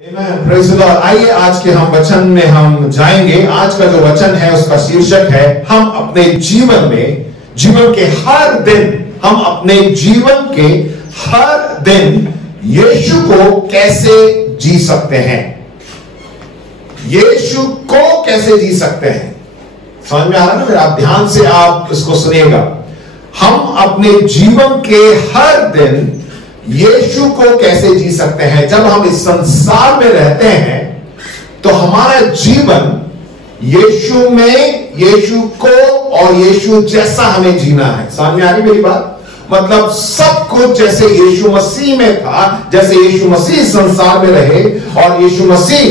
Praise the Lord. आइए आज के हम वचन में हम जाएंगे। आज का जो वचन है उसका शीर्षक है हम अपने जीवन में, जीवन के हर दिन, हम अपने जीवन के हर दिन यीशु को कैसे जी सकते हैं। यीशु को कैसे जी सकते हैं, समझ में आ रहा है ना मेरा? आप ध्यान से आप इसको सुनिएगा। हम अपने जीवन के हर दिन यीशु को कैसे जी सकते हैं। जब हम इस संसार में रहते हैं तो हमारा जीवन यीशु में, यीशु को और यीशु जैसा हमें जीना है। समझ में आ रही मेरी बात? मतलब सब कुछ जैसे यीशु मसीह में था, जैसे यीशु मसीह संसार में रहे और यीशु मसीह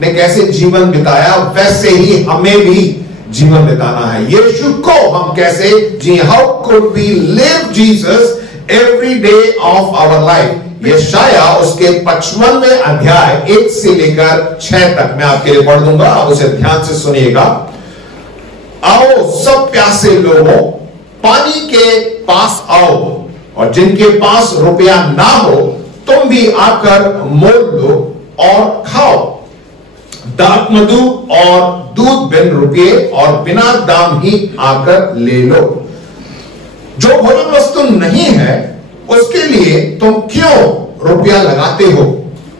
ने कैसे जीवन बिताया, वैसे ही हमें भी जीवन बिताना है। यीशु को हम कैसे जी, how could we live Jesus every day of our life. यशाया उसके 55वें अध्याय 1 से लेकर 6 तक मैं आपके लिए पढ़ दूंगा, आप उसे ध्यान से सुनिएगा। आओ सब प्यासे लोगों, पानी के पास आओ, और जिनके पास रुपया ना हो तुम भी आकर मोल लो और खाओ। दाख मधु और दूध बिन रुपये और बिना दाम ही आकर ले लो। जो भोजन वस्तु नहीं है उसके लिए तुम क्यों रुपया लगाते हो,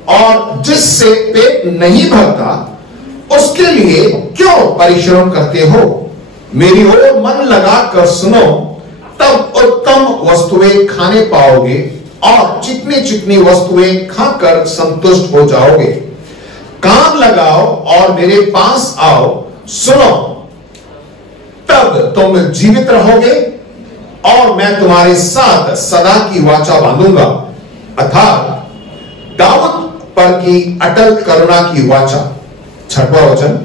और जिससे पेट नहीं भरता उसके लिए क्यों परिश्रम करते हो। मेरी ओर मन लगाकर सुनो, तब उत्तम वस्तुएं खाने पाओगे और चिकनी चिकनी वस्तुएं खाकर संतुष्ट हो जाओगे। कान लगाओ और मेरे पास आओ, सुनो, तब तुम जीवित रहोगे और मैं तुम्हारे साथ सदा की वाचा बांधूंगा, अर्थात दाऊद पर की अटल करुणा की वाचा। 6वां वचन,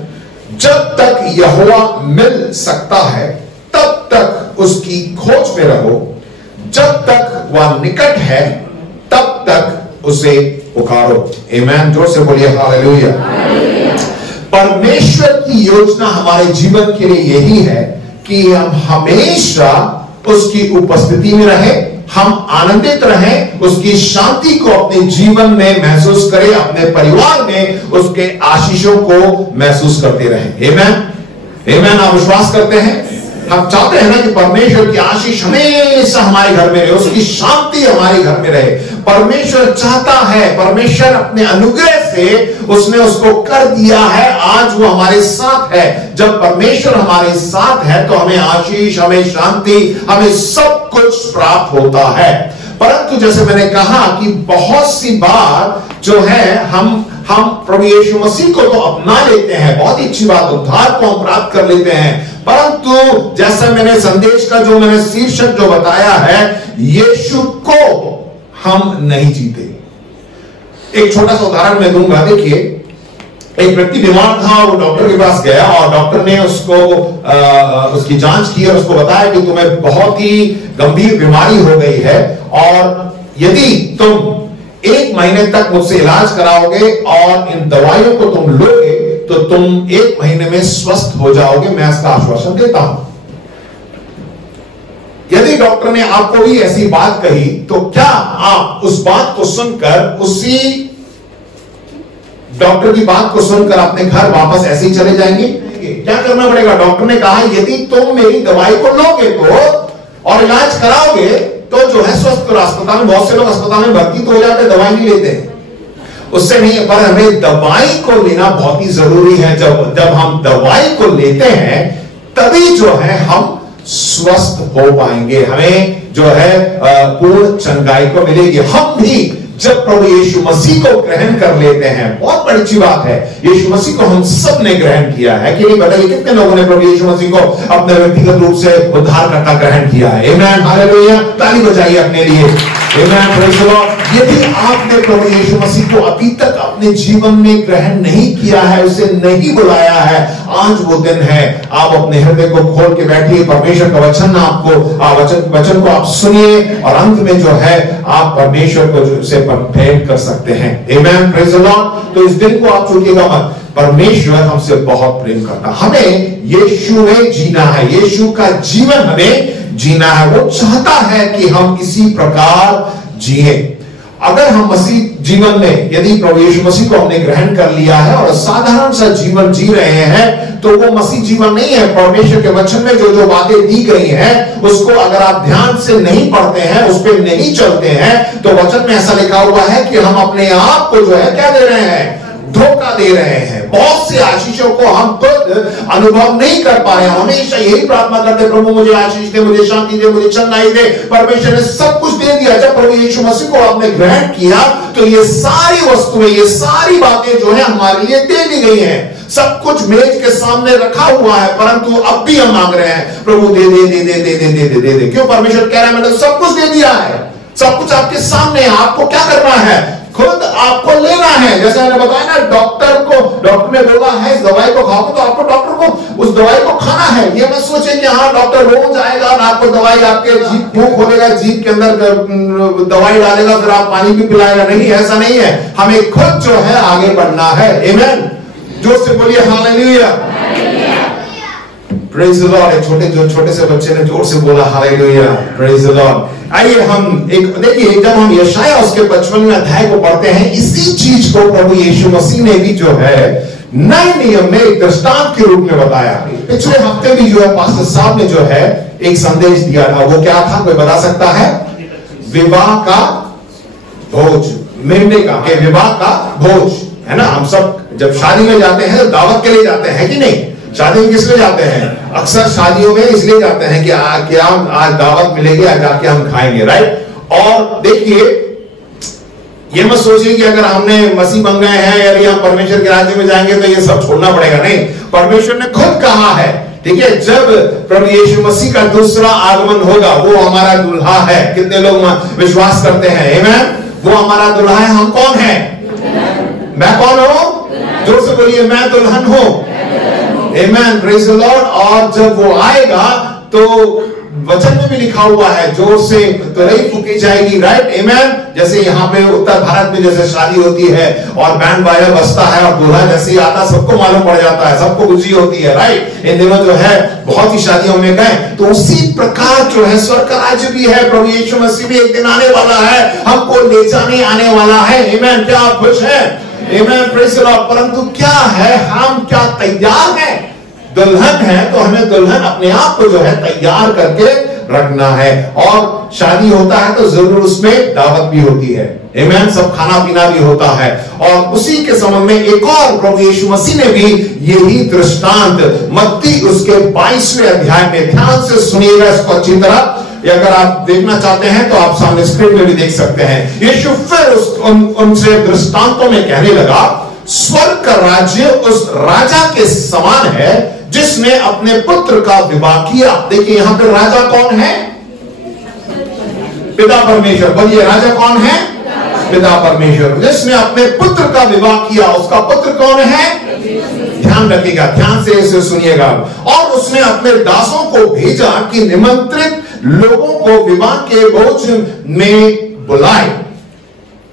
जब तक यहोवा मिल सकता है तब तक उसकी खोज में रहो, जब तक वह निकट है तब तक उसे पुकारो। आमीन। जोर से बोलिए हालेलुया। परमेश्वर की योजना हमारे जीवन के लिए यही है कि हम हमेशा उसकी उपस्थिति में रहे, हम आनंदित रहें, उसकी शांति को अपने जीवन में महसूस करें, अपने परिवार में उसके आशीषों को महसूस करते रहें। आमीन। आमीन। आप विश्वास करते हैं? हम चाहते हैं ना कि परमेश्वर की आशीष हमेशा हमारे घर में रहे, उसकी शांति हमारे घर में रहे। परमेश्वर चाहता है, परमेश्वर अपने अनुग्रह से उसने उसको कर दिया है, आज वो हमारे साथ है। जब परमेश्वर हमारे साथ है तो हमें आशीष, हमें शांति, हमें सब कुछ प्राप्त होता है। परंतु जैसे मैंने कहा कि बहुत सी बार जो है हम प्रभु यीशु मसीह को तो अपना लेते हैं, बहुत ही अच्छी बात, उद्धार को हम प्राप्त कर लेते हैं, परंतु जैसा मैंने संदेश का जो मैंने शीर्षक जो बताया है, यीशु को हम नहीं जीते। एक छोटा सा उदाहरण मैं दूंगा। देखिए, एक व्यक्ति बीमार था और वो डॉक्टर के पास गया और डॉक्टर ने उसको उसकी जांच की और उसको बताया कि तुम्हें बहुत ही गंभीर बीमारी हो गई है और यदि तुम 1 महीने तक मुझसे इलाज कराओगे और इन दवाइयों को तुम लोगे तो तुम 1 महीने में स्वस्थ हो जाओगे, मैं इसका आश्वासन देता हूं। यदि डॉक्टर ने आपको भी ऐसी बात कही तो क्या आप उस बात को सुनकर, उसी डॉक्टर की बात को सुनकर अपने घर वापस ऐसे ही चले जाएंगे? क्या करना पड़ेगा? डॉक्टर ने कहा यदि तुम मेरी दवाई को लोगे तो और इलाज कराओगे तो जो है स्वस्थ करो। अस्पताल में बहुत से लोग अस्पताल में भर्ती तो हो जाते, दवाई नहीं लेते, उससे नहीं, पर हमें दवाई को लेना बहुत ही जरूरी है। जब हम दवाई को लेते हैं तभी जो है हम स्वस्थ हो पाएंगे, हमें जो है पूर्ण चंगाई को मिलेगी। हम भी जब प्रभु यीशु मसीह को ग्रहण कर लेते हैं, बहुत बड़ी अच्छी बात है, यीशु मसीह को हम सब ने ग्रहण किया है कि नहीं? बताइए कितने लोगों ने प्रभु यीशु मसीह को अपने व्यक्तिगत रूप से उद्धारकर्ता ग्रहण किया है? आमीन। हालेलुया। ताली बजाइए अपने लिए। आमीन। Praise the Lord. यदि आपने प्रभु यीशु मसीह को अभी तक अपने जीवन में ग्रहण नहीं किया है, उसे नहीं बुलाया है, आज वो दिन है। आप अपने हृदय को खोल के बैठिए, परमेश्वर का वचन आपको वचन को आप सुनिए और अंत में जो है आप परमेश्वर को से भेंट कर सकते हैं। आमीन। Praise the Lord. तो इस दिन को आप चूकिएगा मत। परमेश्वर हमसे बहुत प्रेम करता, हमें यीशु में जीना है, यीशु का जीवन हमें जीना है। वो चाहता है कि हम इसी प्रकार जिए। अगर हम मसीह जीवन में यदि प्रभु यीशु मसीह को हमने ग्रहण कर लिया है और साधारण सा जीवन जी रहे हैं, तो वो मसीह जीवन नहीं है। परमेश्वर के वचन में जो जो बातें दी गई हैं, उसको अगर आप ध्यान से नहीं पढ़ते हैं, उस पर नहीं चलते हैं, तो वचन में ऐसा लिखा हुआ है कि हम अपने आप को जो है क्या दे रहे हैं, धोखा दे रहे हैं। बहुत सी आशीषों को हम खुद अनुभव नहीं कर पा रहे हैं। हमेशा यही प्रार्थना करते, प्रभु मुझे आशीष दे, मुझे शांति दे, मुझे चंगाई दे। परमेश्वर ने सब कुछ दे दिया। जब प्रभु यीशु मसीह को आपने ग्रहण किया, तो ये सारी वस्तुएं, ये सारी बातें जो है हमारे लिए दे दी गई हैं। सब कुछ मेज के सामने रखा हुआ है, परंतु अब भी हम मांग रहे हैं, प्रभु दे दे दे दे दे दे दे दे दे। क्यों? परमेश्वर कह रहा है मैंने सब कुछ दे दिया है, सब कुछ आपके सामने है। आपको क्या करना है? खुद आपको लेना है। जैसे मैंने बताया ना, डॉक्टर ने बोला है इस दवाई को खाओ, तो आपको डॉक्टर को उस दवाई को खाना है। ये मत सोचे कि हाँ डॉक्टर रोज आएगा और आपको दवाई, आपके जीभ मुंह खोलेगा, जीभ के अंदर दवाई डालेगा, फिर आप पानी भी पिलाएगा। नहीं, ऐसा नहीं है। हमें खुद जो है आगे बढ़ना है। आमीन। जोर से बोलिए हालेलुया। Praise the Lord. छोटे से बच्चे ने जोर से बोला हालेलुया, प्रेज द लॉर्ड। आइए हम देखिए, जब हम यशाया उसके 55वें अध्याय को पढ़ते हैं, इसी चीज को प्रभु यीशु मसीह ने भी जो है नए नियम में एक दृष्टांत के रूप में बताया। पिछले हफ्ते भी जो है पास्टर साहब ने जो है एक संदेश दिया था। वो क्या था, कोई बता सकता है? विवाह का भोज, मिलने का, विवाह का भोज है ना। हम सब जब शादी में जाते हैं तो दावत के लिए जाते हैं कि नहीं? शादी में किस लिए जाते हैं? अक्सर शादियों में इसलिए जाते हैं कि क्या आज दावत मिलेगी, आज जाके हम खाएंगे, राइट। और देखिए, ये मत सोचिए कि अगर हमने मसीह बन गए हैं या हम परमेश्वर के राज्य में जाएंगे तो ये सब छोड़ना पड़ेगा। नहीं, परमेश्वर ने खुद कहा है, ठीक है, जब प्रभु यीशु मसीह का दूसरा आगमन होगा, वो हमारा दुल्हा है। कितने लोग विश्वास करते हैं? आमीन। वो हमारा दुल्हा है। हम कौन है? मैं कौन हूं? जोर से बोलिए, मैं दुल्हन हूं। आमेन, प्रेज द लॉर्ड। और जब वो आएगा तो वचन में भी लिखा हुआ है, जोर से तुरही फूकी जाएगी, राइट। आमेन। जैसे यहाँ पे उत्तर भारत में जैसे शादी होती है और बैंड बाजा बजता है और दूल्हा जैसे ही आता, सबको मालूम पड़ जाता है, सबको खुशी होती है, राइट। इन दिनों जो है बहुत ही शादियों में गए, तो उसी प्रकार जो है स्वर्ग का राज्य भी है। प्रभु यीशु मसीह भी एक दिन आने वाला है, हमको ले जाने आने वाला है। आमेन। क्या आप खुश हैं? आमेन, प्रेज द लॉर्ड। परंतु क्या है, हम क्या तैयार हैं? दुल्हन है तो हमें दुल्हन अपने आप को जो है तैयार करके रखना है। और शादी होता है तो जरूर उसमें दावत भी होती है। आमीन। सब खाना पीना भी होता है। और उसी के संबंध में एक और प्रभु यीशु मसीह ने भी यही दृष्टांत मत्ती उसके 22वें अध्याय में, ध्यान से सुनिएगा इसको अच्छी तरह। अगर आप देखना चाहते हैं तो आप सामने स्क्रीन में भी देख सकते हैं। यीशु फिर उनसे दृष्टांतों में कहने लगा, स्वर्ग का राज्य उस राजा के समान है जिसने अपने पुत्र का विवाह किया। देखिए यहां पर राजा कौन है? पिता परमेश्वर। बोलिए, राजा कौन है? पिता परमेश्वर। जिसने अपने पुत्र का विवाह किया, उसका पुत्र कौन है? ध्यान रखिएगा, ध्यान से इसे सुनिएगा। और उसने अपने दासों को भेजा कि निमंत्रित लोगों को विवाह के भोज में बुलाए,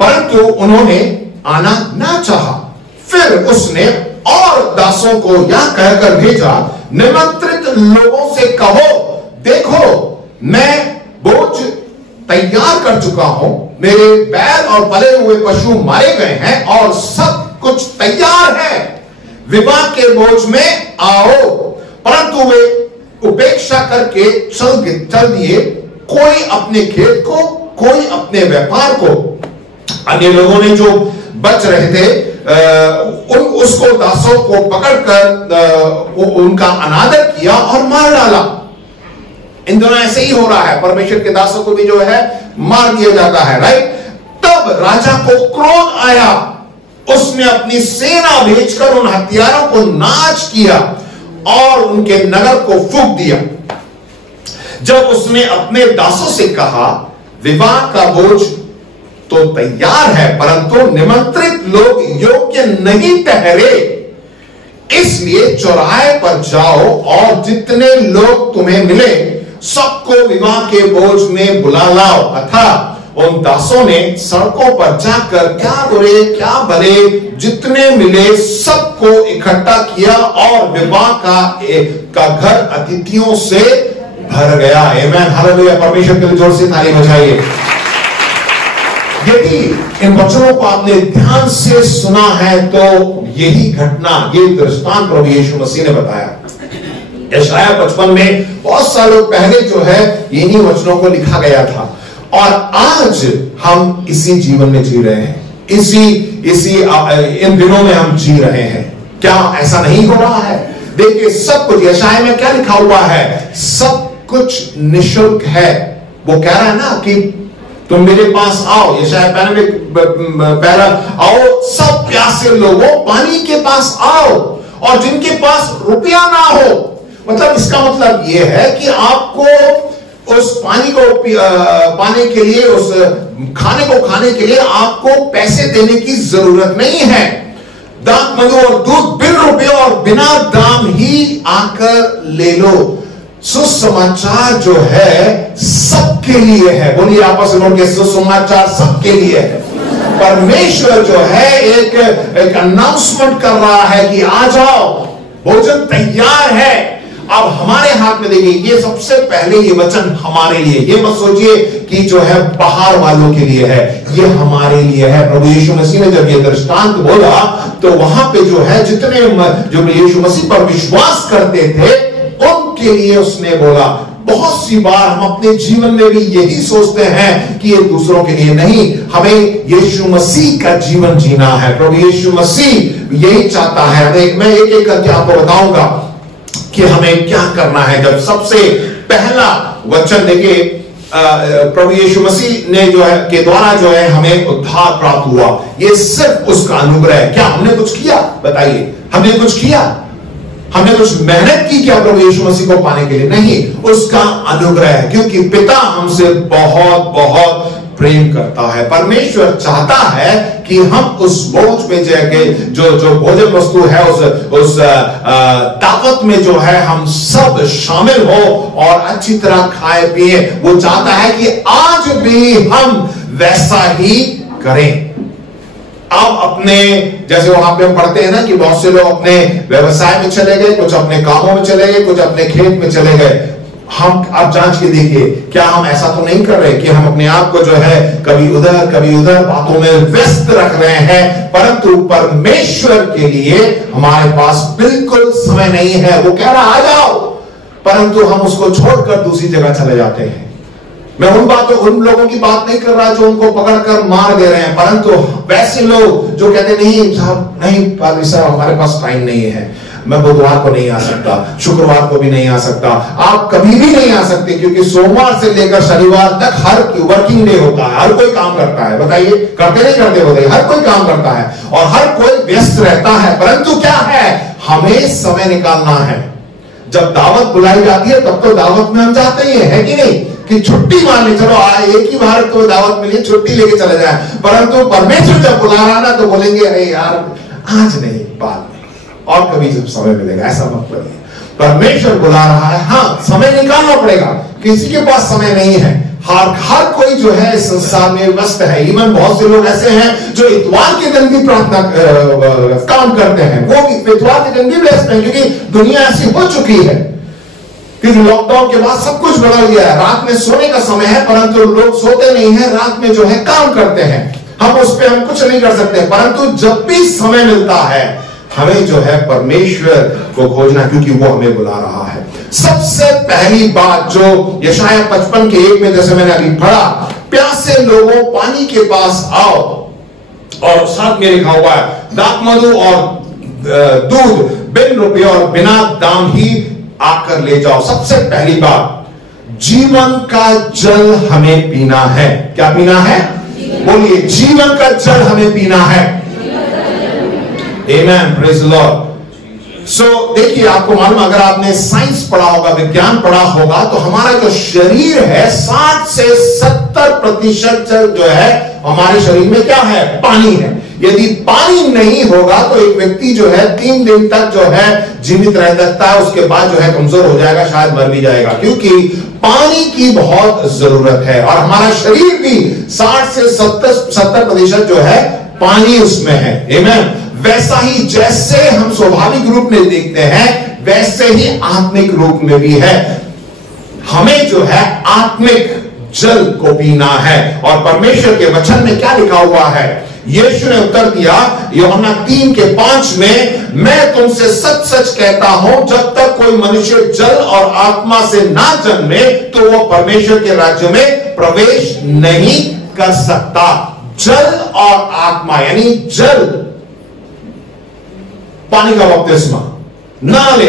परंतु उन्होंने आना ना चाहा। फिर उसने और दासों को यह कहकर भेजा, निमंत्रित लोगों से कहो, देखो मैं भोज तैयार कर चुका हूं, मेरे बैल और पले हुए पशु मारे गए हैं और सब कुछ तैयार है, विवाह के भोज में आओ। परंतु वे उपेक्षा करके चल दिए, कोई अपने खेत को, कोई अपने व्यापार को। अन्य लोगों ने जो बच रहे थे उसको दासों को पकड़कर उनका अनादर किया और मार डाला। इन दोनों ऐसे ही हो रहा है, परमेश्वर के दासों को भी जो है मार दिया जाता है, राइट। तब राजा को क्रोध आया, उसने अपनी सेना भेजकर उन हत्यारों को नाश किया और उनके नगर को फूंक दिया। जब उसने अपने दासों से कहा, विवाह का भोज तो तैयार है, परंतु निमंत्रित लोग योग्य नहीं ठहरे, इसलिए चौराहे पर जाओ और जितने लोग तुम्हें मिले सबको विवाह के भोज में बुला लाओ। अथा उन दासों ने सड़कों पर जाकर क्या बुरे क्या भले जितने मिले सबको इकट्ठा किया और विवाह का घर अतिथियों से भर गया। आमेन, हालेलुया। परमेश्वर के लिए जोर से ताली बजाइए। यदि इन वचनों को आपने ध्यान से सुना है तो यही घटना, ये दृष्टांत प्रभु यीशु मसीह ने बताया। यशाया 55 में बहुत सालों पहले जो है इन्हीं वचनों को लिखा गया था, और आज हम इसी जीवन में जी रहे हैं, इसी इन दिनों में हम जी रहे हैं। क्या ऐसा नहीं हो रहा है? देखिए, सब कुछ यशाया में क्या लिखा हुआ है? सब कुछ निःशुल्क है। वो कह रहा है ना कि तुम मेरे पास आओ, यशाया पहला आओ सब प्यासे लोगों, पानी के पास आओ, और जिनके पास रुपया ना हो। मतलब इसका मतलब यह है कि आपको उस पानी को पाने के लिए, उस खाने को खाने के लिए आपको पैसे देने की जरूरत नहीं है। दाख, मधु और दूध बिन रुपये और बिना दाम ही आकर ले लो। सुसमाचार जो है सबके लिए है। बोलिए आपस में बोलिए, सुसमाचार सबके लिए है। परमेश्वर जो है एक अनाउंसमेंट कर रहा है कि आ जाओ, भोजन तैयार है। अब हमारे हाथ में देखिए, ये सबसे पहले ये वचन हमारे लिए, ये मत सोचिए कि जो है बाहर वालों के लिए है, ये हमारे लिए है। प्रभु यीशु मसीह ने जब ये दृष्टांत बोला तो वहां पे जो है जितने जो यीशु मसीह पर विश्वास करते थे उनके लिए उसने बोला। बहुत सी बार हम अपने जीवन में भी यही सोचते हैं कि ये दूसरों के लिए नहीं, हमें यीशु मसीह का जीवन जीना है। प्रभु यीशु मसीह यही चाहता है। मैं एक एक करके आपको बताऊंगा कि हमें क्या करना है। जब सबसे पहला वचन देखिए, प्रभु यीशु मसीह ने जो है के द्वारा जो है हमें उद्धार प्राप्त हुआ, ये सिर्फ उसका अनुग्रह है। क्या हमने कुछ किया? बताइए, हमने कुछ किया? हमने कुछ मेहनत की क्या प्रभु यीशु मसीह को पाने के लिए? नहीं, उसका अनुग्रह है, क्योंकि पिता हमसे बहुत बहुत प्रेम करता है। परमेश्वर चाहता है कि हम उस बोझ में जाके जो भोजन वस्तु है, उस दावत में जो है हम सब शामिल हो और अच्छी तरह खाए पिए। वो चाहता है कि आज भी हम वैसा ही करें। अब अपने, जैसे वहां पे हम पढ़ते हैं ना कि बहुत से लोग अपने व्यवसाय में चले गए, कुछ अपने कामों में चले गए, कुछ अपने खेत में चले गए। हम अब जांच के देखिए, क्या हम ऐसा तो नहीं कर रहे कि हम अपने आप को जो है कभी उधर बातों में व्यस्त रख रहे हैं, परंतु परमेश्वर के लिए हमारे पास बिल्कुल समय नहीं है। वो कह रहा आ जाओ, परंतु हम उसको छोड़कर दूसरी जगह चले जाते हैं। मैं उन लोगों की बात नहीं कर रहा जो उनको पकड़कर मार दे रहे हैं, परंतु वैसे लोग जो कहते नहीं साहब, नहीं पादरी साहब हमारे पास टाइम नहीं है, मैं बुधवार को नहीं आ सकता, शुक्रवार को भी नहीं आ सकता। आप कभी भी नहीं आ सकते, क्योंकि सोमवार से लेकर शनिवार तक हर वर्किंग डे होता है, हर कोई काम करता है। बताइए, करते नहीं करते? बताइए, हर कोई काम करता है और हर कोई व्यस्त रहता है, परंतु क्या है, हमें समय निकालना है। जब दावत बुलाई जाती है तब तो दावत में हम जाते ही है कि नहीं, कि छुट्टी मान ली, चलो एक ही बार तो दावत मिली, छुट्टी लेके चले जाए। परंतु परमेश्वर जब बुला रहा ना तो बोलेंगे अरे यार आज नहीं, बाद में, और कभी जब समय मिलेगा। ऐसा मत करिए, परमेश्वर बुला रहा है, हाँ समय निकालना पड़ेगा। किसी के पास समय नहीं है, हर कोई जो है इस संसार में व्यस्त है। इवन बहुत से लोग ऐसे हैं जो इतवार के दिन भी प्रार्थना काम करते हैं, वो भी इतवार के दिन भी व्यस्त है, क्योंकि दुनिया ऐसी हो चुकी है कि लॉकडाउन के बाद सब कुछ बदल गया है। रात में सोने का समय है, परंतु लोग सोते नहीं है, रात में जो है काम करते हैं। हम उस पर हम कुछ नहीं कर सकते, परंतु जब भी समय मिलता है हमें जो है परमेश्वर को खोजना, क्योंकि वो हमें बुला रहा है। सबसे पहली बात जो यशाया 55 के 1 में, जैसे मैंने अभी पढ़ा, प्यासे लोगों पानी के पास आओ, और साथ में लिखा हुआ है दाख, मधु और दूध बिन रुपये और बिना दाम ही आकर ले जाओ। सबसे पहली बात, जीवन का जल हमें पीना है। क्या पीना है? बोलिए, जीवन का जल हमें पीना है। Amen, praise the Lord. So देखिए, आपको मालूम, अगर आपने साइंस पढ़ा होगा, विज्ञान पढ़ा होगा, तो हमारा जो शरीर है 60 से 70% जो है हमारे शरीर में क्या है? पानी है। यदि पानी नहीं होगा तो एक व्यक्ति जो है 3 दिन तक जो है जीवित रह सकता है, उसके बाद जो है कमजोर हो जाएगा, शायद मर भी जाएगा, क्योंकि पानी की बहुत जरूरत है। और हमारा शरीर भी 60 से 70% जो है पानी उसमें है। आमीन। वैसा ही जैसे हम स्वाभाविक रूप में देखते हैं, वैसे ही आत्मिक रूप में भी है। हमें जो है आत्मिक जल को पीना है। और परमेश्वर के वचन में क्या लिखा हुआ है? यीशु ने उत्तर दिया यूहन्ना 3:5 में, मैं तुमसे सच सच कहता हूं, जब तक कोई मनुष्य जल और आत्मा से ना जन्मे तो वो परमेश्वर के राज्य में प्रवेश नहीं कर सकता। जल और आत्मा यानी जल पानी का बपतिस्मा ना ले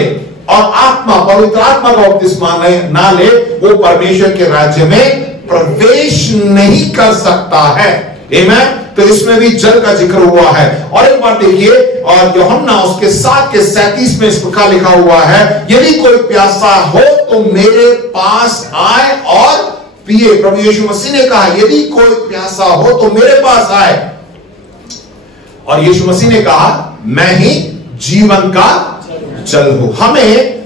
और आत्मा पवित्र आत्मा का बपतिस्मा ना ले, वो परमेश्वर के राज्य में प्रवेश नहीं कर सकता है। आमीन। तो इसमें भी जल का जिक्र हुआ है। और एक बार देखिए, और यूहन्ना उसके 7:37 में इस प्रकार लिखा हुआ है, यदि कोई प्यासा हो तो मेरे पास आए और पिए। प्रभु यीशु मसीह ने कहा यदि कोई प्यासा हो तो मेरे पास आए, और यीशु मसीह ने कहा मैं ही जीवन का जल हूं। हमें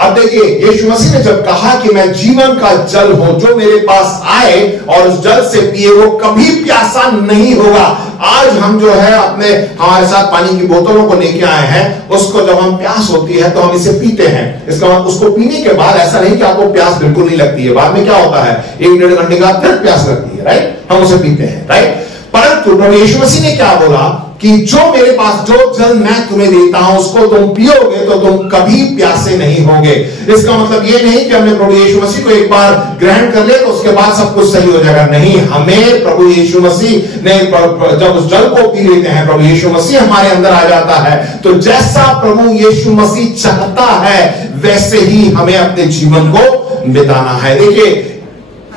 अब देखिए, यीशु मसीह ने जब कहा कि मैं जीवन का जल हूं, जो मेरे पास आए और उस जल से पिए वो कभी प्यासा नहीं होगा। आज हम जो है हमारे साथ पानी की बोतलों को लेके आए हैं, उसको जब हम प्यास होती है तो हम इसे पीते हैं। इसका मतलब उसको पीने के बाद ऐसा नहीं कि आपको प्यास बिल्कुल नहीं लगती है, बाद में क्या होता है 1-1.5 घंटे के बाद फिर प्यास लगती है, राइट? हम उसे पीते हैं, राइट? परंतु प्रभु यीशु मसीह ने क्या बोला कि जो मेरे पास जो जल मैं तुम्हें देता हूं उसको तुम पियोगे तो तुम कभी प्यासे नहीं होगे। इसका मतलब ये नहीं कि हमने प्रभु यीशु मसीह को एक बार ग्रहण कर लिया तो उसके बाद सब कुछ सही हो जाएगा। नहीं, हमें प्रभु यीशु मसीह ने जब उस जल को पी लेते हैं, प्रभु यीशु मसीह हमारे अंदर आ जाता है, तो जैसा प्रभु यीशु मसीह चाहता है वैसे ही हमें अपने जीवन को बिताना है। देखिए,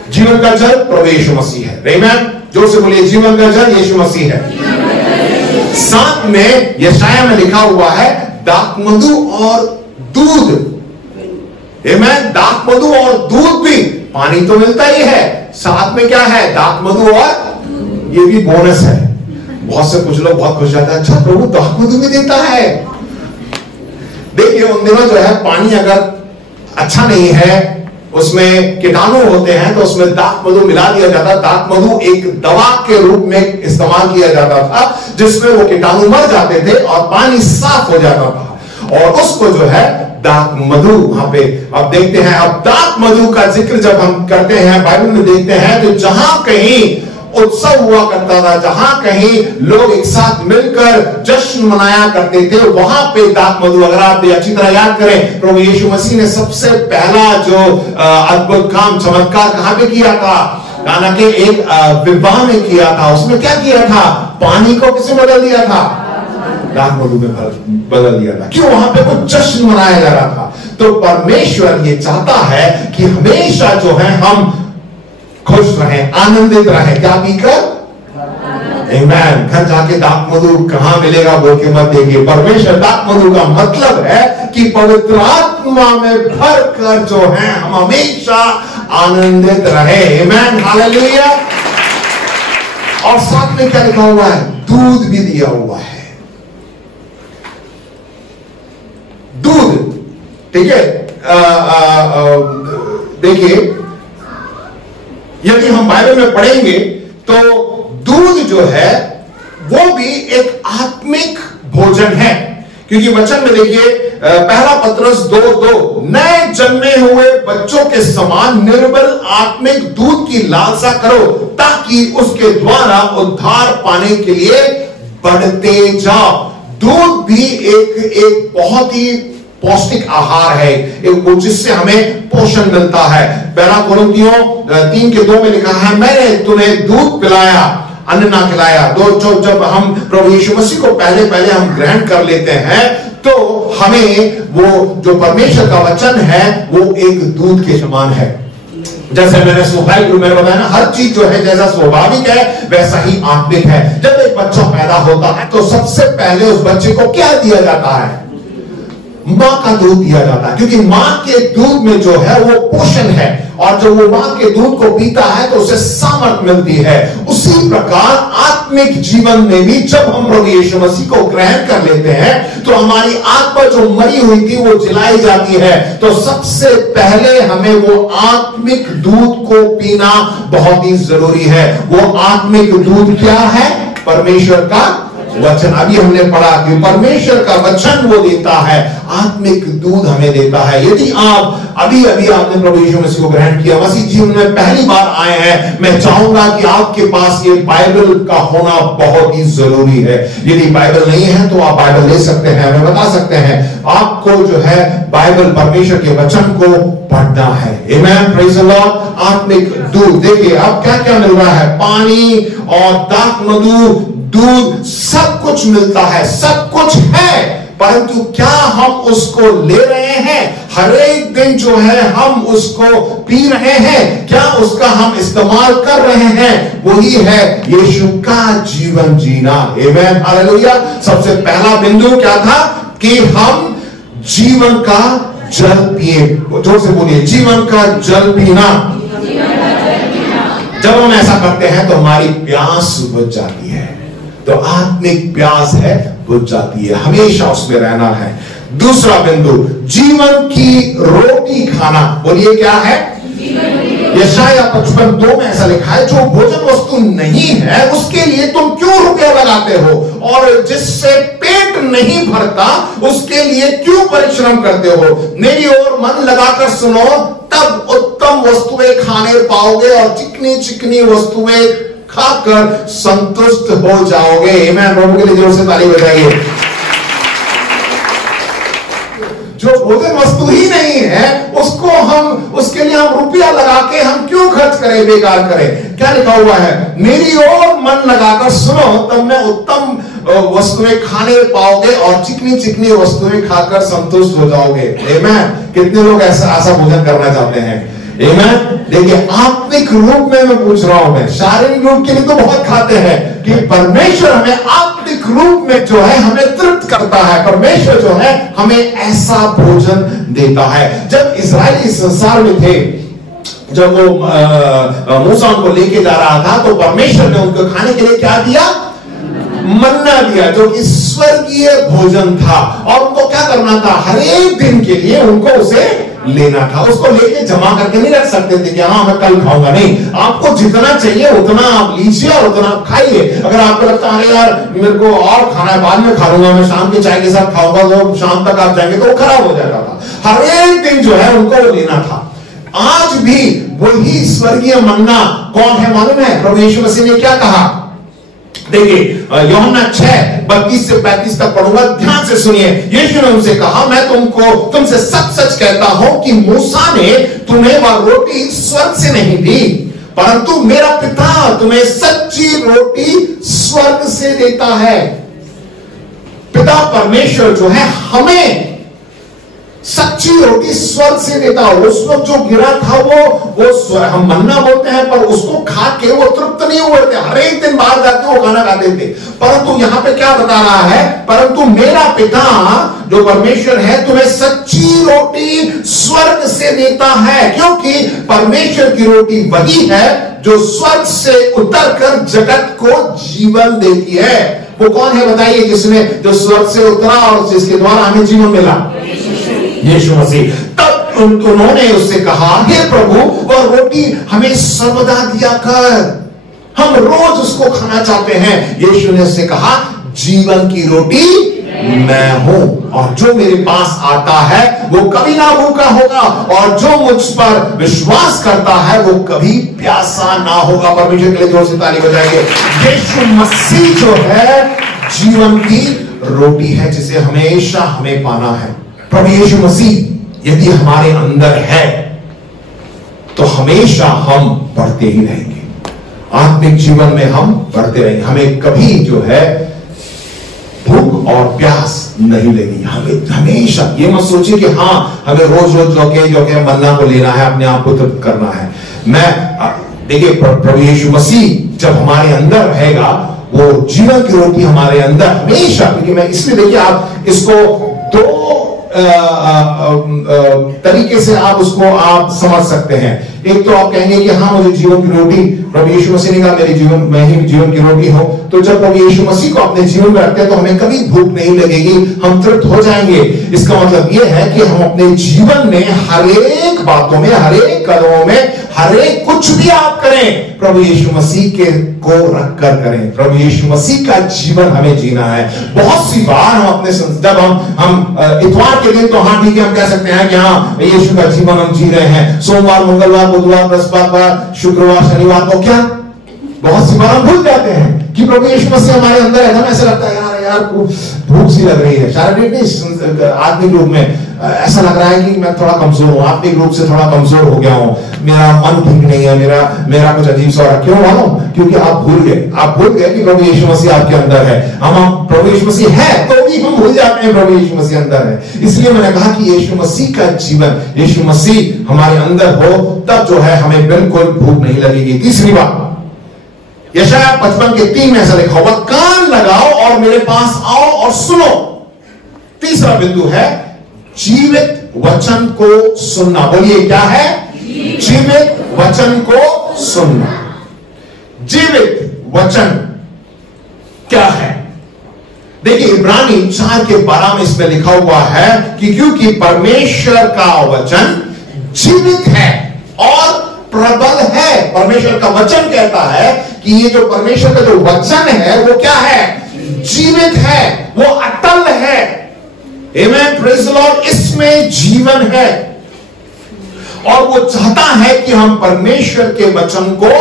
जीवन का जल प्रभु यीशु मसीह है। आमीन। जोर से बोलिए, जीवन का जल यीशु मसीह है। साथ में यशाया में लिखा हुआ है दाखमधु और दूध। आमीन। दाखमधु और दूध भी, पानी तो मिलता ही है, साथ में क्या है? दाखमधु, और ये भी बोनस है। बहुत से कुछ लोग बहुत खुश जाते हैं, अच्छा प्रभु दाखमधु भी देता है। देखिए, उन दिनों जो है पानी अगर अच्छा नहीं है, उसमें कीटाणु होते हैं, तो उसमें दाखमधु मिला दिया जाता। दाखमधु एक दवा के रूप में इस्तेमाल किया जाता था, जिसमें वो कीटाणु मर जाते थे और पानी साफ हो जाता था, और उसको जो है दाखमधु वहां पे अब देखते हैं। अब दाखमधु का जिक्र जब हम करते हैं बाइबल में देखते हैं तो जहां कहीं उत्सव हुआ करता था, जहां कहीं लोग एक साथ मिलकर जश्न मनाया करते थे, वहां पे दाखमधु, अगर आप अच्छी तरह याद करें, प्रभु यीशु मसीह ने सबसे पहला जो अद्भुत काम चमत्कार कहां पे किया था? काना के एक विवाह में किया था। उसमें क्या किया था? पानी को किसमें बदल दिया था? दाखमधु में बदल दिया था। क्यों? वहां पे कुछ जश्न मनाया जा रहा था। तो परमेश्वर ये चाहता है कि हमेशा जो है हम खुश रहें, आनंदित रहें। क्या पीकर? आमीन। घर जाके दाखमधु कहां मिलेगा बोल के मत देखिए। परमेश्वर दाखमधु का मतलब है कि पवित्र आत्मा में भर कर जो है हम हमेशा आनंदित रहे। आमीन, हालेलुया। और साथ में क्या लिखा हुआ है? दूध भी दिया हुआ है। दूध, ठीक है। देखिए, यदि हम बाइबल में पढ़ेंगे तो दूध जो है वो भी एक आत्मिक भोजन है, क्योंकि वचन में देखिए पहला पत्रस 2:2, नए जन्मे हुए बच्चों के समान निर्बल आत्मिक दूध की लालसा करो ताकि उसके द्वारा उद्धार पाने के लिए बढ़ते जाओ। दूध भी एक बहुत ही पौष्टिक आहार है, जिससे हमें पोषण मिलता है। पहला कोरिन्थियों 3:2 में लिखा है, मैंने तुम्हें दूध पिलाया, अन्न ना खिलाया। जब हम प्रभु यीशु मसीह को पहले हम ग्रहण कर लेते हैं तो हमें वो जो परमेश्वर का वचन है वो एक दूध के समान है। जैसे मैंने स्वाभाविक रूप में बताया ना, हर चीज जो है जैसा स्वाभाविक है वैसा ही आत्मिक है। जब एक बच्चा पैदा होता है तो सबसे पहले उस बच्चे को क्या दिया जाता है? मां का दूध दिया जाता है, क्योंकि मां के दूध में जो है वो पोषण है, और जब वो मां के दूध को पीता है तो उसे सामर्थ मिलती है। उसी प्रकार आत्मिक जीवन में भी जब हम प्रभु यीशु मसीह को ग्रहण कर लेते हैं तो हमारी आत्मा जो मरी हुई थी वो जिलाई जाती है। तो सबसे पहले हमें वो आत्मिक दूध को पीना बहुत ही जरूरी है। वो आत्मिक दूध क्या है? परमेश्वर का वचन। अभी हमने पढ़ा कि परमेश्वर का वचन वो देता है, आत्मिक दूध हमें देता है। यदि आप अभी अभी आपने प्रभु यीशु मसीह को ग्रहण किया, मसीह जीवन में पहली बार आए हैं, मैं चाहूंगा कि आपके पास ये बाइबल का होना बहुत ही जरूरी है। यदि बाइबल नहीं है तो आप बाइबल ले सकते हैं, हमें बता सकते हैं। आपको जो है बाइबल, परमेश्वर के वचन को पढ़ना है। आमेन, प्रेज द लॉर्ड। आत्मिक दूध देखिए अब क्या क्या मिल रहा है, पानी और दाख मधु, दूध, सब कुछ मिलता है, सब कुछ है, परंतु क्या हम उसको ले रहे हैं? हर एक दिन जो है हम उसको पी रहे हैं, क्या उसका हम इस्तेमाल कर रहे हैं? वही है यीशु का जीवन जीना। आमेन, हालेलुया। सबसे पहला बिंदु क्या था कि हम जीवन का जल पिए। जोर से बोलिए, जीवन का जल पीना। जब हम ऐसा करते हैं तो हमारी प्यास बुझ जाती है, तो आत्मिक प्यास है बुझ जाती है, हमेशा उसमें रहना है। दूसरा बिंदु, जीवन की रोटी खाना। बोलिए क्या है? यशायाह 55:2 में ऐसा लिखा है, जो भोजन वस्तु नहीं है उसके लिए तुम क्यों रुपया लगाते हो, और जिससे पेट नहीं भरता उसके लिए क्यों परिश्रम करते हो? मेरी ओर मन लगाकर सुनो, तब उत्तम वस्तुएं खाने पाओगे और चिकनी चिकनी वस्तुएं खाकर संतुष्ट हो जाओगे। आमीन, प्रभु के लिए जोर से ताली बजाइए। जो भोजन वस्तु ही नहीं है उसके लिए हम रुपया लगा के हम क्यों खर्च करें, बेकार करें? क्या लिखा हुआ है? मेरी ओर मन लगाकर सुनो, तब मैं उत्तम वस्तुएं खाने पाओगे और चिकनी चिकनी वस्तुएं खाकर संतुष्ट हो जाओगे। आमीन। कितने लोग ऐसा भोजन करना चाहते हैं? आमीन। देखिए, आत्मिक रूप में मैं पूछ रहा हूं, मैं शारीरिक रूप के लिए तो बहुत खाते हैं कि परमेश्वर हमें आत्मिक रूप में जो है हमें तृप्त करता है। परमेश्वर जो है हमें ऐसा भोजन देता है। जब इस्राएली संसार में थे, जब वो मूसा उनको लेके जा रहा था, तो परमेश्वर ने उनको खाने के लिए क्या दिया? मन्ना दिया, जो कि स्वर्गीय भोजन था। और उनको क्या करना था? हर एक दिन के लिए उनको उसे लेना था। उसको लेके जमा करके नहीं रख सकते थे कि हाँ मैं कल खाऊंगा, नहीं, आपको जितना चाहिए उतना आप लीजिए और उतना खाइए। अगर आपको लगता है यार मेरे को और खाना है, बाद में खा लूंगा, मैं शाम के चाय के साथ खाऊंगा, तो शाम तक आप जाएंगे तो वो खराब हो जाता था। हर एक दिन जो है उनको लेना था। आज भी वही स्वर्गीय मन्ना कौन है मालूम है? प्रभु यीशु मसीह ने क्या कहा? देखिए, यूहन्ना 6:32 से 35 तक पढ़ूंगा, ध्यान से सुनिए। यीशु ने उनसे कहा, मैं तुमसे सच सच कहता हूं कि मूसा ने तुम्हें वह रोटी स्वर्ग से नहीं दी, परंतु मेरा पिता तुम्हें सच्ची रोटी स्वर्ग से देता है। पिता परमेश्वर जो है हमें सच्ची रोटी स्वर्ग से देता है। उस वक्त जो गिरा था वो हम मन्ना बोलते हैं, पर उसको खा के वो तृप्त नहीं हुए थे, हर एक दिन बाहर जाके वो खाना खाते थे। परंतु यहां पे क्या बता रहा है? परंतु मेरा पिता जो परमेश्वर है तुम्हें सच्ची रोटी स्वर्ग से देता है, क्योंकि परमेश्वर की रोटी वही है जो स्वर्ग से उतरकर जगत को जीवन देती है। वो कौन है बताइए, जिसने जो स्वर्ग से उतरा और जिसके द्वारा हमें जीवन मिला? यीशु मसीह। तब उन्होंने उससे कहा, हे प्रभु, वह रोटी हमें सर्वदा दिया कर, हम रोज उसको खाना चाहते हैं। यीशु ने उससे कहा, जीवन की रोटी मैं हूं, और जो मेरे पास आता है वो कभी ना भूखा होगा, और जो मुझ पर विश्वास करता है वो कभी प्यासा ना होगा। परमेश्वर के लिए जोर से ताली बजाएंगे। यीशु मसीह जो है जीवन की रोटी है, जिसे हमेशा हमें पाना है। प्रभु यीशु मसीह यदि हमारे अंदर है तो हमेशा हम बढ़ते ही रहेंगे, आत्मिक जीवन में हम बढ़ते रहेंगे। हमें कभी जो है भूख और प्यास नहीं लगेगी। हमें हमेशा ये मत सोचिए कि हाँ हमें रोज रोज जो के मन्ना को लेना है, अपने आप को तृप्त करना है। देखिए, प्रभु यीशु मसीह जब हमारे अंदर रहेगा, वो जीवन की रोटी हमारे अंदर हमेशा, क्योंकि मैं इसलिए, देखिए आप इसको दो तरीके से आप उसको आप समझ सकते हैं। एक तो आप कहेंगे कि हाँ मुझे जीवन की रोटी, प्रभु यीशु मसीह ने कहा मेरे जीवन में ही जीवन की रोटी हो, तो जब प्रभु यीशु मसीह को अपने जीवन में रखते हैं तो हमें कभी भूख नहीं लगेगी, हम तृप्त हो जाएंगे। इसका मतलब यह है कि हम अपने जीवन में हर एक बातों में, हर एक कदमों में, हर एक कुछ भी आप करें प्रभु यीशु मसीह के को रख कर करें। प्रभु यीशु मसीह का जीवन हमें जीना है। बहुत सी बार हम अपने जब हम इतवार के दिन तो हाँ ठीक है, हम कह सकते हैं कि हाँ यीशु का जीवन हम जी रहे हैं। सोमवार, मंगलवार, बुधवार, बृहस्पतिवार, शुक्रवार, शनिवार को क्या बहुत सी बार हम भूल जाते हैं कि प्रभु यीशु मसीह हमारे अंदर है। हमें ऐसा लगता है यार भूख सी लग रही है, शारीरिक नहीं, आत्मिक रूप में ऐसा लग रहा है कि मैं थोड़ा कमजोर हूं, आत्मिक रूप से थोड़ा कमजोर हो गया हूं, मेरा मन ठीक नहीं है, मेरा कुछ अजीब सा हो रहा है। क्यों मालूम? क्योंकि आप भूल गए कि प्रभु यीशु मसीह आपके अंदर है। हम प्रभु यीशु मसीह है तो भी हम भूल जाते हैं प्रभु यीशु मसीह अंदर है। इसलिए मैंने कहा कि यीशु मसीह का जीवन, यीशु मसीह हमारे अंदर हो तब जो है हमें बिल्कुल भूख नहीं लगेगी। तीसरी बात, यशायाह 55 के 3 में ऐसा लिखा हुआ, कान लगाओ और मेरे पास आओ और सुनो। तीसरा बिंदु है जीवित वचन को सुनना। बोलिए क्या है? जीवित वचन को सुनना। जीवित वचन क्या है? देखिए इब्रानी 4 के 12 में इसमें लिखा हुआ है कि क्योंकि परमेश्वर का वचन जीवित है और प्रबल है। परमेश्वर का वचन कहता है कि ये जो परमेश्वर का जो वचन है वो क्या है? जीवित है, वो अटल है। आमेन, प्रेज़ द लॉर्ड। इसमें जीवन है और वो चाहता है कि हम परमेश्वर के वचन को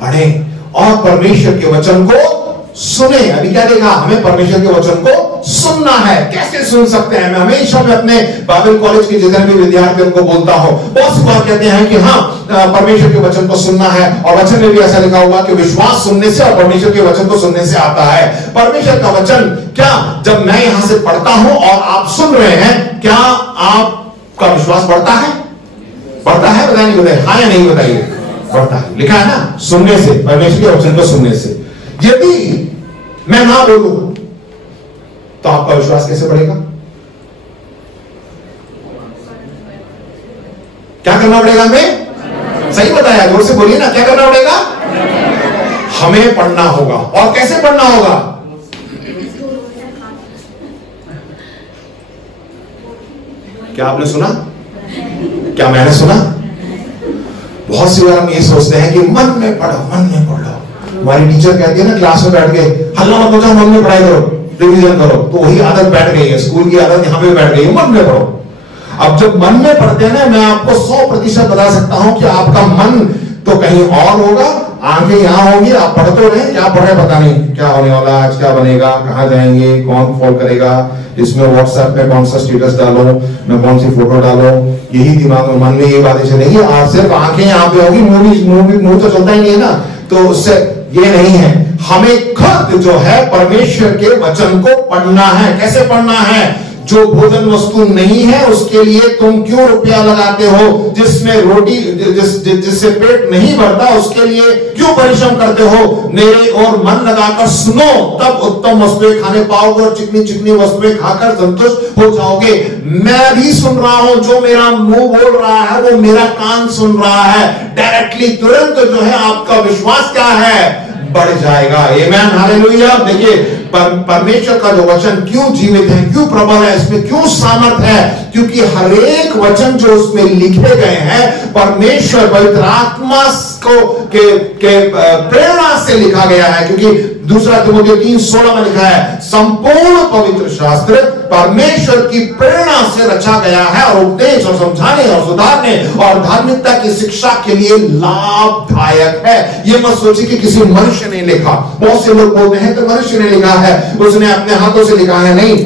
पढ़ें और परमेश्वर के वचन को सुने। अभी क्या देखा? हमें परमेश्वर के वचन को सुनना है। कैसे सुन सकते हैं? मैं हमेशा में अपने बाइबल कॉलेज के जितने भी विद्यार्थियों को बोलता हूं, बहुत सी बार कहते हैं कि हाँ परमेश्वर के वचन को सुनना है, और वचन में भी ऐसा लिखा हुआ कि विश्वास सुनने से और परमेश्वर के वचन को सुनने से आता है। परमेश्वर का वचन क्या, जब मैं यहां से पढ़ता हूं और आप सुन रहे हैं, क्या आपका विश्वास बढ़ता है? बढ़ता है? बताइए, बताइए हाँ या नहीं, बताइए। बढ़ता है। लिखा है ना, सुनने से, परमेश्वर के वचन को सुनने से। यदि मैं ना बोलूं तो आपका विश्वास कैसे बढ़ेगा? क्या करना पड़ेगा हमें? सही बताया, जोर से बोलिए ना, क्या करना पड़ेगा? हमें पढ़ना होगा। और कैसे पढ़ना होगा? क्या आपने सुना? क्या मैंने सुना? बहुत सी बार हम ये सोचते हैं कि मन में पढ़ो, मन में पढ़ो। हमारी टीचर कहती है ना क्लास में बैठ के हल्ला मत मचाओ, मन में पढ़ाई करो, रिवीजन करो। तो वही आदत बैठ गई है, स्कूल की आदत यहां पे बैठ गई है, मन में पढ़ो। अब जब मन में पढ़ते हैं ना, मैं आपको 100% बता सकता हूं कि आपका मन तो कहीं और होगा, आंखें यहां होंगी, आप पढ़ तो रहे, क्या पढ़ रहे पता नहीं, क्या होने वाला, आज क्या बनेगा, कहां जाएंगे, कौन फॉल करेगा, इसमें व्हाट्सएप पे कौन सा स्टेटस डालो, मैं कौन सी फोटो डालो, यही दिमाग में मन में ये बातें चलेंगी और सिर्फ आंखें यहां पे होगी, मुंह तो चलता ही नहीं है ना। तो उससे ये नहीं है। हमें खुद जो है परमेश्वर के वचन को पढ़ना है। कैसे पढ़ना है? जो भोजन वस्तु नहीं है उसके लिए तुम क्यों रुपया लगाते हो? जिसमें रोटी जिससे पेट नहीं भरता उसके लिए क्यों परिश्रम करते हो? मेरे और मन लगाकर सुनो, तब उत्तम वस्तुएं खाने पाओगे और चिकनी चिकनी वस्तुएं खाकर संतुष्ट हो जाओगे। मैं भी सुन रहा हूं, जो मेरा मुंह बोल रहा है वो मेरा कान सुन रहा है। डायरेक्टली तुरंत जो है आपका विश्वास क्या है? बढ़ जाएगा। आमेन, हालेलुया। देखिए परमेश्वर का जो वचन क्यों जीवित है, क्यों प्रबल है, इसमें क्यों सामर्थ है? क्योंकि हर एक वचन जो उसमें लिखे गए हैं परमेश्वर पवित्र आत्मा को के प्रेरणा से लिखा गया है। क्योंकि 2 तिमोथेयुस 3:16 में लिखा है, संपूर्ण पवित्र शास्त्र परमेश्वर की प्रेरणा से रचा गया है और उपदेश और समझाने और सुधारने और धार्मिकता की शिक्षा के लिए लाभदायक है। ये मत सोचिए कि किसी मनुष्य ने लिखा। बहुत से लोग बोलते हैं कि मनुष्य ने लिखा है, उसने अपने हाथों से लिखा है। नहीं,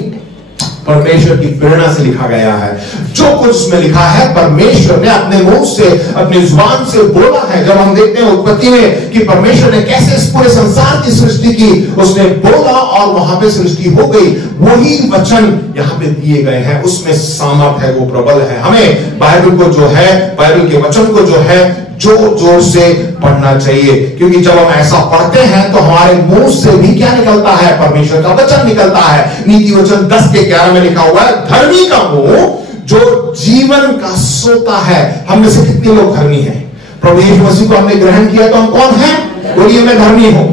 परमेश्वर की प्रेरणा से लिखा गया है। जो कुछ उसमें लिखा है परमेश्वर ने अपने मुंह से, अपनी जुबान से बोला है। जब हम देखते हैं उत्पत्ति में कि परमेश्वर ने कैसे इस पूरे संसार की सृष्टि की, उसने बोला और वहां पे सृष्टि हो गई। वही वचन यहां पे दिए गए हैं, उसमें सामर्थ है, वो प्रबल है। हमें बाइबल को जो है, बाइबल के वचन को जो है जोर जोर से पढ़ना चाहिए। क्योंकि जब हम ऐसा पढ़ते हैं तो हमारे मुंह से भी क्या निकलता है? परमेश्वर का वचन निकलता है। नीति वचन 10:11 में लिखा हुआ है, धर्मी का मुंह जो जीवन का सोता है। हम में से कितने लोग धर्मी हैं? प्रभु यीशु मसीह को हमने ग्रहण किया तो हम कौन हैं? बोलिए मैं धर्मी हूं।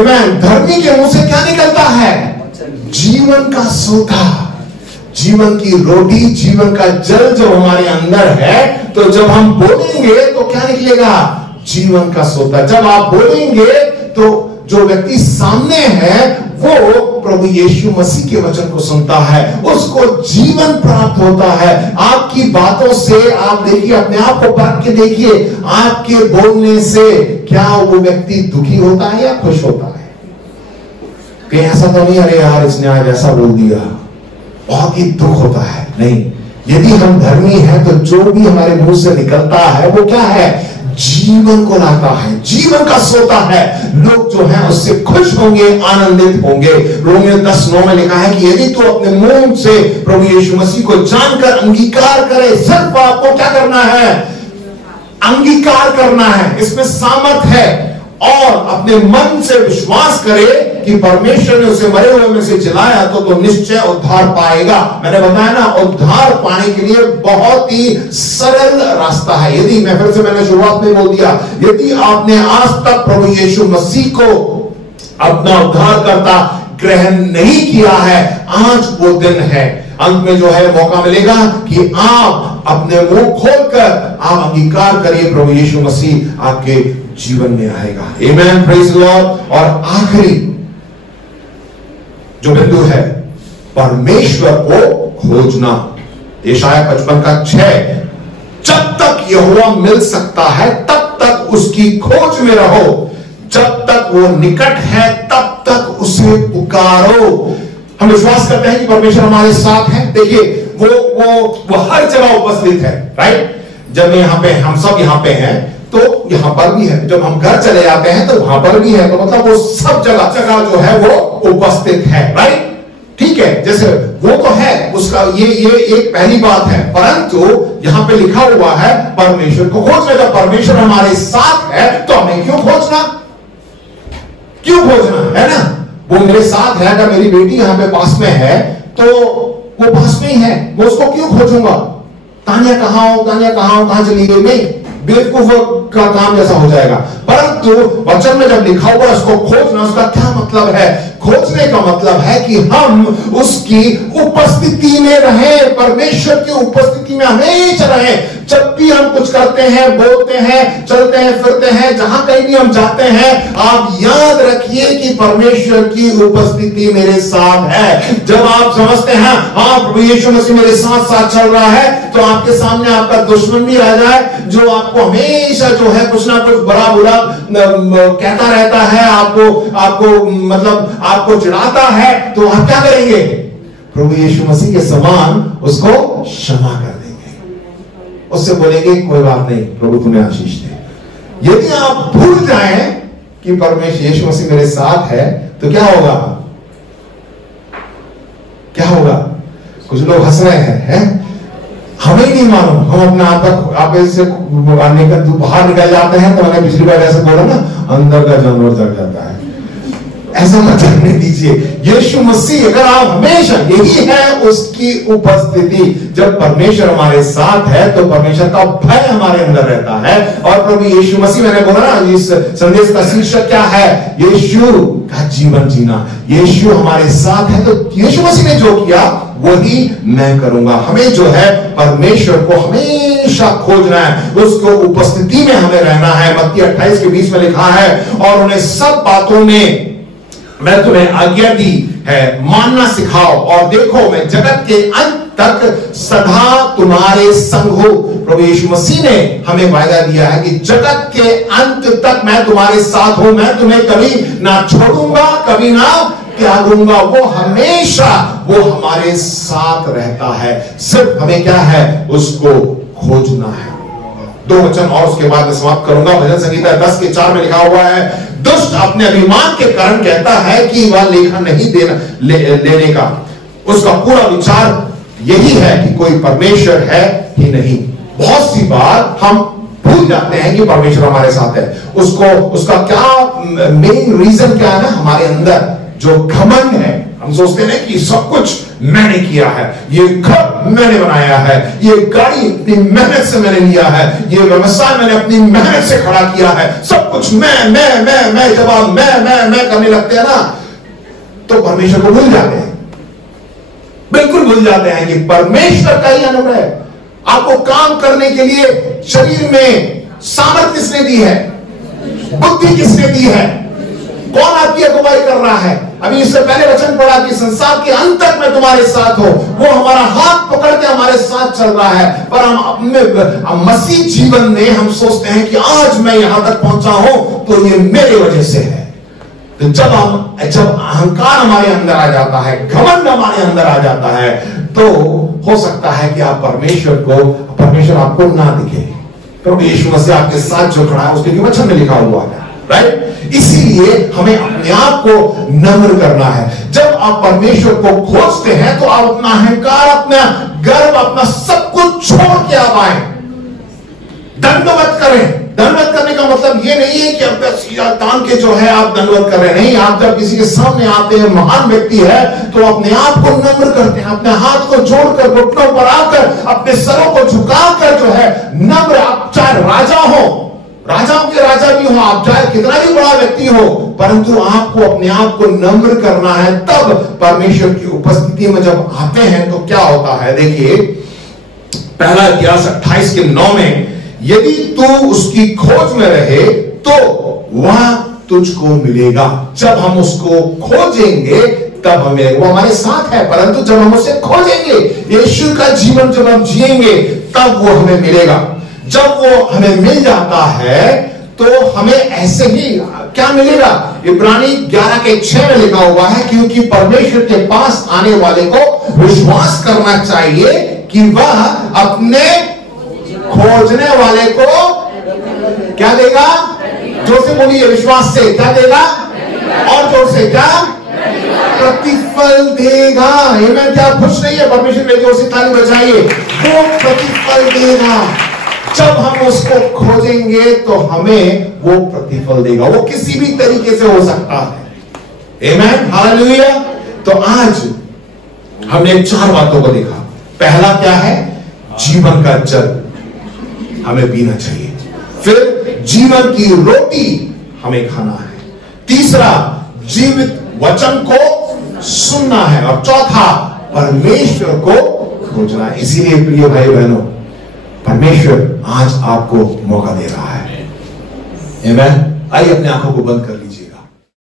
आमेन। धर्मी के मुंह से क्या निकलता है? जीवन का सोता, जीवन की रोटी, जीवन का जल जो हमारे अंदर है, तो जब हम बोलेंगे तो क्या निकलेगा? जीवन का सोता। जब आप बोलेंगे तो जो व्यक्ति सामने है वो प्रभु यीशु मसीह के वचन को सुनता है, उसको जीवन प्राप्त होता है। आपकी बातों से आप देखिए, अपने आप को परख के देखिए, आपके बोलने से क्या वो व्यक्ति दुखी होता है या खुश होता है? कहीं ऐसा तो नहीं, अरे यार इसने आज ऐसा बोल दिया, बहुत ही दुख होता है। नहीं, यदि हम धर्मी हैं तो जो भी हमारे मुंह से निकलता है वो क्या है? जीवन को लाता है, जीवन का सोता है। लोग जो है उससे खुश होंगे, आनंदित होंगे। रोमियो 10:9 में लिखा है कि यदि तू अपने मुंह से प्रभु यीशु मसीह को जानकर अंगीकार करे, सिर्फ आपको क्या करना है? अंगीकार करना है, इसमें सामर्थ है। और अपने मन से विश्वास करे कि परमेश्वर ने उसे मरे हुए में से जिलाया तो निश्चय उद्धार पाएगा। मैंने बताया ना, उद्धार पाने के लिए बहुत ही सरल रास्ता है। यदि मैंने शुरुआत में बोल दिया, यदि आपने आज तक प्रभु यीशु मसीह को अपना उद्धारकर्ता ग्रहण नहीं किया है, आज वो दिन है। अंत में जो है मौका मिलेगा कि आप अपने मुंह खोलकर आप अंगीकार करिए, प्रभु यीशु मसीह आपके जीवन में आएगा। आमेन, प्रेज लॉर्ड। और आखिरी जो बिंदु है, परमेश्वर को खोजना। यशायाह 55:6, जब तक यहोवा मिल सकता है तब तक उसकी खोज में रहो, जब तक वो निकट है तब तक उसे पुकारो। हम विश्वास करते हैं कि परमेश्वर हमारे साथ है। देखिए वो हर जगह उपस्थित है, राइट? जब यहाँ पे हम सब यहाँ पे हैं तो यहां पर भी है, जब हम घर चले जाते हैं तो वहां पर भी है, तो मतलब वो सब जगह जो है वो उपस्थित है, राइट? ठीक है, जैसे वो तो है, उसका ये एक पहली बात है। परंतु यहां पे लिखा हुआ है परमेश्वर को खोजना। जब परमेश्वर हमारे साथ है तो हमें क्यों खोजना? क्यों खोजना, है ना? वो मेरे साथ है, अगर मेरी बेटी यहां पे पास में है तो वो पास में ही है, मैं उसको क्यों खोजूंगा? तानिया कहां चली गई? नहीं, बेवकूफ का काम जैसा हो जाएगा। परंतु वचन में जब लिखा हुआ उसको खोजना, उसका क्या मतलब है? खोजने का मतलब है कि हम उसकी उपस्थिति में रहें, परमेश्वर की उपस्थिति में हमेशा रहें। जब भी हम कुछ करते हैं, बोलते हैं, चलते हैं, फिरते हैं, जहां कहीं भी हम जाते हैं, आप याद रखिए कि परमेश्वर की उपस्थिति मेरे साथ है। जब आप समझते हैं हाँ प्रभु यीशु मसीह मेरे साथ साथ चल रहा है, तो आपके सामने आपका दुश्मन भी आ जाए जो आपको हमेशा जो है कुछ ना कुछ बड़ा बुरा कहता रहता है, आपको चिढ़ाता है, तो आप क्या करेंगे? प्रभु यीशु मसीह के समान उसको क्षमा कर देंगे, उससे बोलेंगे कोई बात नहीं, प्रभु तुम्हें आशीष दे। यदि आप भूल जाएं कि परमेश्वर यीशु मसीह मेरे साथ है तो क्या होगा? क्या होगा? कुछ लोग हंस रहे हैं, हमें नहीं मालूम, हम अपने आप से बाहर निकल जाते हैं। तो मैंने पिछली बार ऐसे बोला ना, अंदर का जानवर जग जाता है, ऐसा मत करने दीजिए। यीशु मसीह, अगर आप हमेशा, यही है उसकी उपस्थिति। जब परमेश्वर हमारे साथ है तो परमेश्वर का भय हमारे अंदर रहता है। और प्रभु यीशु मसीह, मैंने बोला ना, इस संदेश का शीर्षक क्या है? यीशु का जीवन जीना। यीशु हमारे साथ है तो यीशु मसीह ने जो किया वही मैं करूंगा। हमें जो है परमेश्वर को हमेशा खोजना है, उसको उपस्थिति में हमें रहना है। मत्ती 28:20 में लिखा है, और उन्हें सब बातों में मैं तुम्हें आज्ञा दी है, मानना सिखाओ, और देखो मैं जगत के अंत तक सदा तुम्हारे संग हूं। प्रभु यीशु मसीह ने हमें वायदा दिया है कि जगत के अंत तक मैं तुम्हारे साथ हूं, मैं तुम्हें कभी ना छोड़ूंगा, कभी ना त्यागूंगा। वो हमेशा वो हमारे साथ रहता है, सिर्फ हमें क्या है? उसको खोजना है। 2 वचन और उसके बाद मैं समाप्त करूंगा। भजन संहिता 10:4 में लिखा हुआ है, दुष्ट अपने अभिमान के कारण कहता है कि वह लेखा नहीं लेने का। उसका पूरा विचार यही है कि कोई परमेश्वर है ही नहीं। बहुत सी बार हम भूल जाते हैं कि परमेश्वर हमारे साथ है। उसका क्या मेन रीजन क्या है ना? हमारे अंदर जो घमंड है। हम सोचते हैं कि सब कुछ मैंने किया है, ये घर मैंने बनाया है, ये गाड़ी अपनी मेहनत से मैंने लिया है, ये व्यवसाय मैंने अपनी मेहनत से खड़ा किया है, सब कुछ मैं। जब आप मैं करने लगते हैं ना, तो परमेश्वर को भूल जाते हैं, बिल्कुल भूल जाते हैं कि परमेश्वर का ही अनुग्रह है। आपको काम करने के लिए शरीर में सामर्थ किसने दी है? बुद्धि किसने दी है? कौन आपकी अगुवाई कर रहा है? अभी इससे पहले वचन पढ़ा कि संसार के अंत तक मैं तुम्हारे साथ हो। वो हमारा हाथ पकड़ के हमारे साथ चल रहा है। पर हम अपने मसीह जीवन में हम सोचते हैं कि आज मैं यहां तक पहुंचा हूं तो ये मेरे वजह से है। तो जब अहंकार हमारे अंदर आ जाता है, घमंड हमारे अंदर आ जाता है, तो हो सकता है कि आप परमेश्वर आपको ना दिखे। प्रभु यीशु मसीह आपके साथ जो खड़ा है उसके वचन में लिखा हुआ है, राइट। इसीलिए हमें अपने आप को नम्र करना है। जब आप परमेश्वर को खोजते हैं तो आप अपना अहंकार, अपना गर्व, अपना सब कुछ छोड़ के आप आए। दंडवत करें। दंडवत करने का मतलब ये नहीं है कि अब तान के जो है आप दंडवत कर रहे हैं, नहीं। आप जब किसी के सामने आते हैं, महान व्यक्ति है, तो अपने आप को नम्र करते हैं, अपने हाथ को जोड़कर, घुटनों पर आकर, अपने सरों को झुकाकर जो है नम्र। आप चाहे राजा हो, राजाओं के राजा भी हो, आप चाहे कितना भी बड़ा व्यक्ति हो, परंतु आपको अपने आप को नम्र करना है। तब परमेश्वर की उपस्थिति में जब आते हैं तो क्या होता है? देखिए, पहला इतिहास 28:9 में, यदि तू उसकी खोज में रहे तो वह तुझको मिलेगा। जब हम उसको खोजेंगे तब हमें, वो हमारे साथ है, परंतु जब हम उसे खोजेंगे, यीशु का जीवन जब हम जिएंगे, तब वो हमें मिलेगा। जब वो हमें मिल जाता है तो हमें ऐसे ही क्या मिलेगा? इब्रानी 11:6 में लिखा हुआ है, क्योंकि परमेश्वर के पास आने वाले को विश्वास करना चाहिए कि वह अपने खोजने वाले को क्या देगा? जोर से बोलिए, विश्वास से क्या देगा? और जोर से क्या? प्रतिफल देगा। आमीन। क्या खुश नहीं है? परमेश्वर में जोर से ताली बजाइए। वो प्रतिफल देगा। जब हम उसको खोजेंगे तो हमें वो प्रतिफल देगा। वो किसी भी तरीके से हो सकता है। आमीन, हालेलुया। तो आज हमने 4 बातों को देखा। पहला क्या है? जीवन का जल हमें पीना चाहिए। फिर जीवन की रोटी हमें खाना है। तीसरा, जीवित वचन को सुनना है। और चौथा, परमेश्वर को खोजना है। इसीलिए प्रिय भाई बहनों, परमेश्वर आज आपको मौका दे रहा है। आमीन। आइए अपने आंखों को बंद कर लीजिएगा।